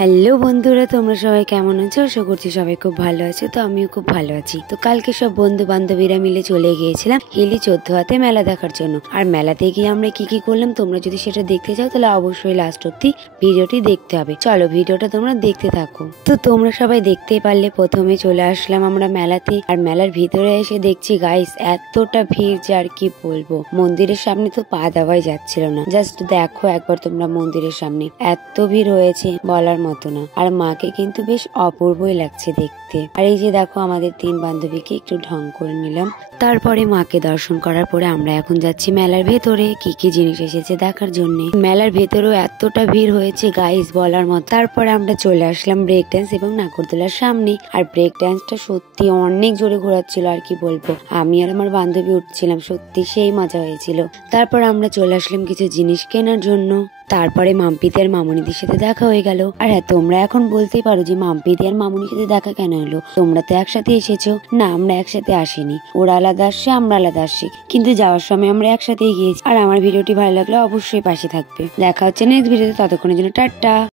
Hello বন্ধুরা, তোমরা সবাই কেমন আছো? আশা করছি সবাই খুব ভালো আছো। তো আমিও খুব ভালো আছি। তো কালকে সব বন্ধু বান্ধবীরা মিলে চলে গিয়েছিলাম হিলি 14 হাতে মেলা দেখার জন্য। আর মেলাতে গিয়ে আমরা কি কি করলাম, তোমরা যদি সেটা দেখতে চাও তাহলে অবশ্যই লাস্ট অব্দি ভিডিওটি দেখতে হবে। চলো ভিডিওটা তোমরা দেখতে থাকো। তো তোমরা সবাই দেখতেই পারলে, প্রথমে চলে আসলাম আমরা মেলাতে। আর মেলার ভিতরে এসে দেখছি গাইস এতটা ভিড় যে আর কি বলবো। মন্দিরের সামনে তো পা দেওয়াই যাচ্ছিল না। জাস্ট দেখো একবার তোমরা মন্দিরের সামনে এত ভিড় হয়েছে বলার মতো না। আর মাকে কিন্তু বেশ অপূর্বই লাগছে দেখতে। আর এই যে দেখো আমাদের 3 বান্ধবীকে একটু ঢং করে নিলাম। তারপরে মাকে দর্শন করার পরে আমরা এখন যাচ্ছি মেলার ভেতরে কি কি জিনিস এসেছে দেখার জন্য। মেলার ভেতরেও এতটা ভিড় হয়েছে গাইস বলার মতো। তারপরে আমরা চলে আসলাম ব্রেক ডান্স এবং নাগরদোলার সামনে। আর ব্রেক ডান্সটা সত্যি অনেক জোরে ঘোরাচ্ছিল, আর কি বলবো। আমি আর আমার বান্ধবী উঠছিলাম, সত্যি সেই মজা হয়েছিল। তারপর আমরা চলে আসলাম কিছু জিনিস কেনার জন্য। তারপরে মাম্পিতে আর মামুনিদের সাথে দেখা হয়ে গেল। আর হ্যাঁ, তোমরা এখন বলতেই পারো যে মাম্পিতে আর মামুনির সাথে দেখা কেন হলো, তোমরা তো একসাথে এসেছো। না, আমরা একসাথে আসিনি, ওরা আলাদা আসছে, আমরা আলাদা আসছি, কিন্তু যাওয়ার সময় আমরা একসাথেই গিয়েছি। আর আমার ভিডিওটি ভালো লাগলে অবশ্যই পাশে থাকবে। দেখা হচ্ছে নেক্সট ভিডিওতে, ততক্ষণের জন্য টাটা।